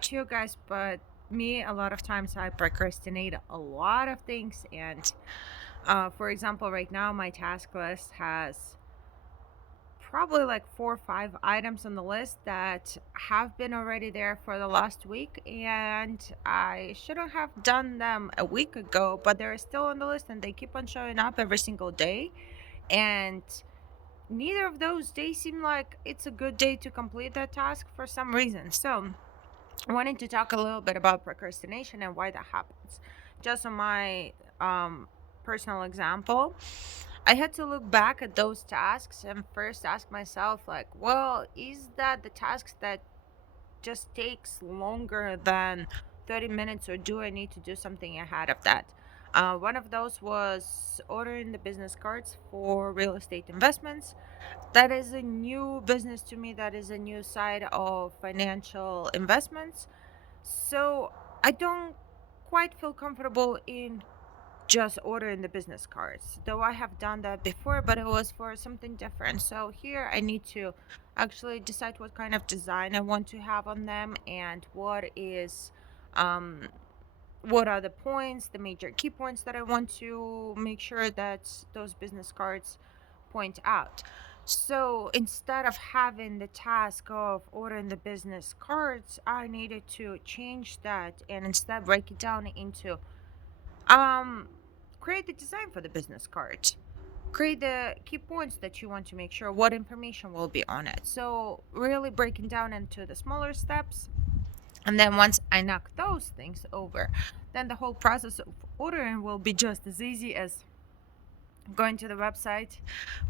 about you guys, but me, a lot of times I procrastinate a lot of things. And for example, right now, my task list has probably like 4 or 5 items on the list that have been already there for the last week. And I shouldn't have done them a week ago, but they're still on the list and they keep on showing up every single day. And neither of those days seem like it's a good day to complete that task for some reason. So, I wanted to talk a little bit about procrastination and why that happens. Just on my personal example, I had to look back at those tasks and first ask myself, like, well, is that the tasks that just takes longer than 30 minutes, or do I need to do something ahead of that? One of those was ordering the business cards for real estate investments. That is a new business to me, that is a new side of financial investments. So I don't quite feel comfortable in just ordering the business cards, though I have done that before, but it was for something different. So here I need to actually decide what kind of design I want to have on them and um, what are the points, the major key points that I want to make sure that those business cards point out. So instead of having the task of ordering the business cards, I needed to change that and instead break it down into um create the design for the business cards. Create the key points that you want to make sure what information will be on it. So really breaking down into the smaller steps. And then once I knock those things over, then the whole process of ordering will be just as easy as going to the website,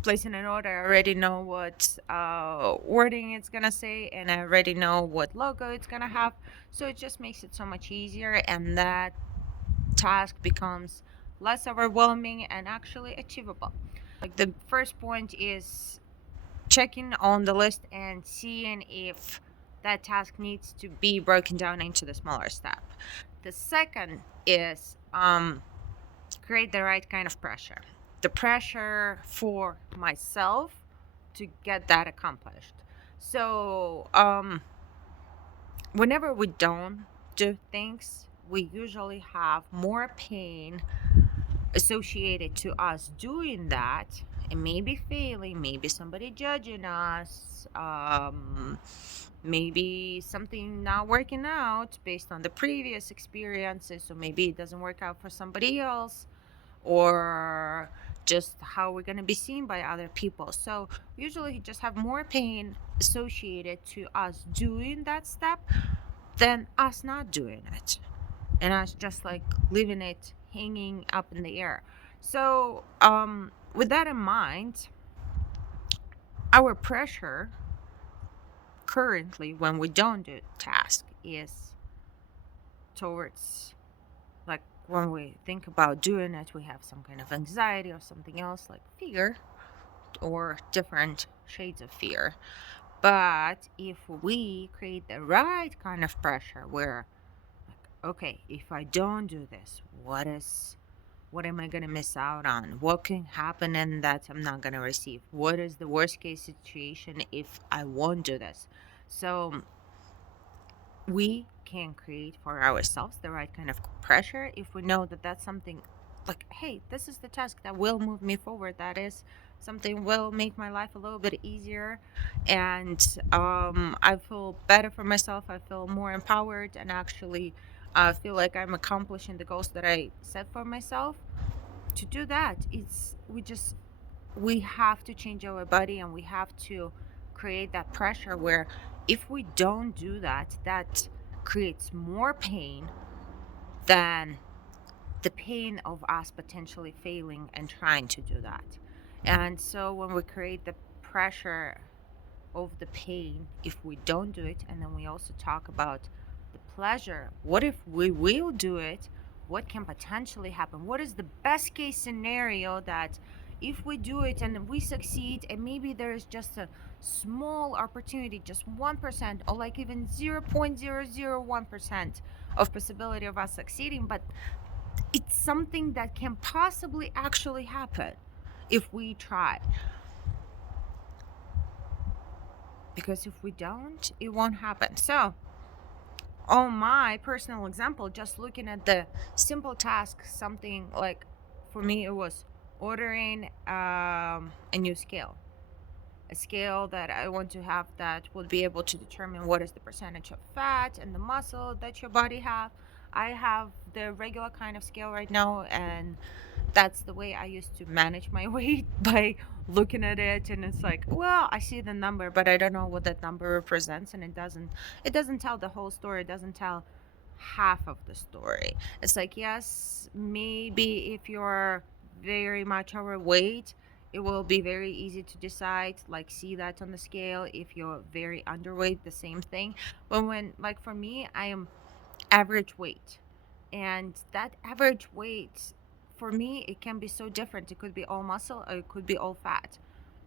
placing an order. I already know what wording it's gonna say, and I already know what logo it's gonna have. So it just makes it so much easier, and that task becomes less overwhelming and actually achievable. Like the first point is checking on the list and seeing if that task needs to be broken down into the smaller step. The second is create the right kind of pressure. The pressure for myself to get that accomplished. So, whenever we don't do things, we usually have more pain associated to us doing that, and maybe failing, maybe somebody judging us, maybe something not working out based on the previous experiences, so maybe it doesn't work out for somebody else, or just how we're going to be seen by other people. So usually you just have more pain associated to us doing that step than us not doing it, and us just like leaving it hanging up in the air. So with that in mind, our pressure currently when we don't do task is towards, like, when we think about doing it, we have some kind of anxiety or something else like fear or different shades of fear. But if we create the right kind of pressure where, like, okay, if I don't do this, what am I going to miss out on? What can happen and that I'm not going to receive? What is the worst case situation if I won't do this? So we can create for ourselves the right kind of pressure if we know that that's something, like, hey, this is the task that will move me forward, that is something will make my life a little bit easier, and I feel better for myself, I feel more empowered, and actually feel like I'm accomplishing the goals that I set for myself. To do that, we have to change our body, and we have to create that pressure where if we don't do that, that creates more pain than the pain of us potentially failing and trying to do that. And so when we create the pressure of the pain if we don't do it, and then we also talk about the pleasure, what if we will do it, what can potentially happen, what is the best case scenario that if we do it and we succeed, and maybe there is just a small opportunity, just 1%, or like even 0.001% of possibility of us succeeding, but it's something that can possibly actually happen if we try. Because if we don't, it won't happen. So on my personal example, just looking at the simple task, something like for me, it was ordering a new scale, a scale that I want to have that would be able to determine what is the percentage of fat and the muscle that your body have. I have the regular kind of scale right now, and that's the way I used to manage my weight by looking at it, and it's like, well, I see the number, but I don't know what that number represents, and it doesn't tell the whole story. It doesn't tell half of the story. It's like, yes, maybe if you're very much overweight, it will be very easy to decide, like see that on the scale. If you're very underweight, the same thing. But when, like for me, I am average weight, and that average weight, for me, it can be so different. It could be all muscle or it could be all fat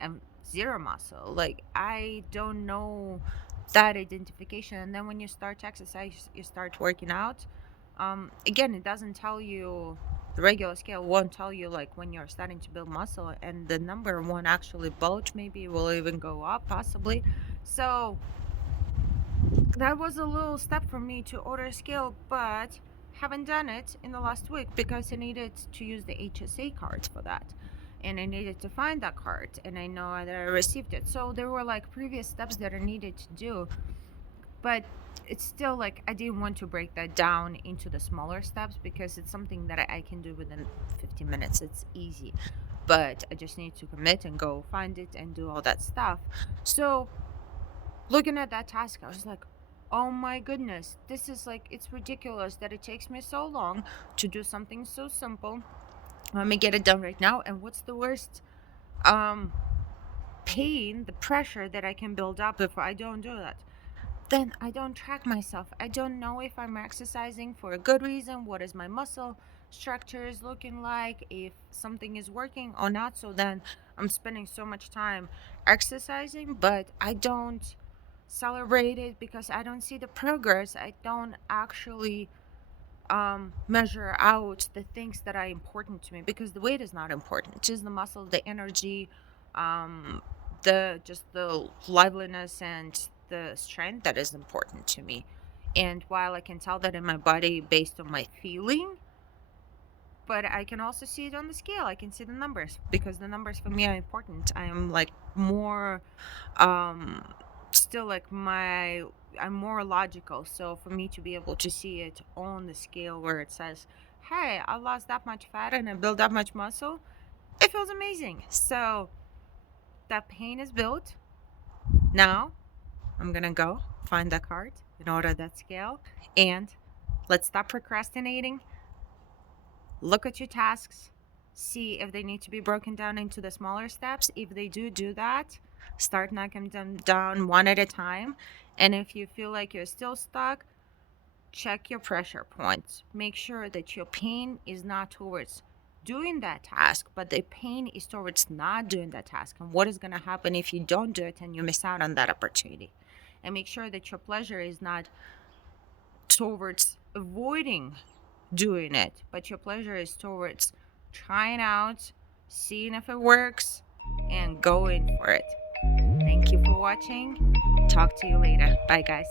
and zero muscle. Like, I don't know that identification. And then when you start exercise, you start working out, again, it doesn't tell you, the regular scale won't tell you like when you're starting to build muscle, and the number won't actually bulge. Maybe it will even go up, possibly. So that was a little step for me to order a scale, but haven't done it in the last week because I needed to use the HSA card for that. And I needed to find that card, and I know that I received it. So there were like previous steps that I needed to do, but it's still like I didn't want to break that down into the smaller steps because it's something that I can do within 15 minutes. It's easy, but I just need to commit and go find it and do all that stuff. So looking at that task, I was like, oh my goodness, this is like, it's ridiculous that it takes me so long to do something so simple. Let me get it done right now. And what's the worst um pain, the pressure that I can build up if I don't do that? Then I don't track myself. I don't know if I'm exercising for a good reason, what is my muscle structure is looking like, if something is working or not. So then I'm spending so much time exercising, but I don't celebrate it because I don't see the progress. I don't actually measure out the things that are important to me, because the weight is not important. Just the muscle, the energy, um, the just the liveliness and the strength that is important to me. And while I can tell that in my body based on my feeling, but I can also see it on the scale. I can see the numbers because the numbers for me are important. I am like more um still like my I'm more logical. So for me to be able to see it on the scale where it says, hey, I lost that much fat and I built that much muscle, it feels amazing. So that pain is built. Now I'm gonna go find that card and order that scale, and let's stop procrastinating. Look at your tasks, see if they need to be broken down into the smaller steps. If they do, do that. Start knocking them down one at a time. And if you feel like you're still stuck, check your pressure points. Make sure that your pain is not towards doing that task, but the pain is towards not doing that task and what is going to happen if you don't do it and you miss out on that opportunity. And make sure that your pleasure is not towards avoiding doing it, but your pleasure is towards trying out, seeing if it works, and going for it. Thank you for watching. Talk to you later. Bye, guys.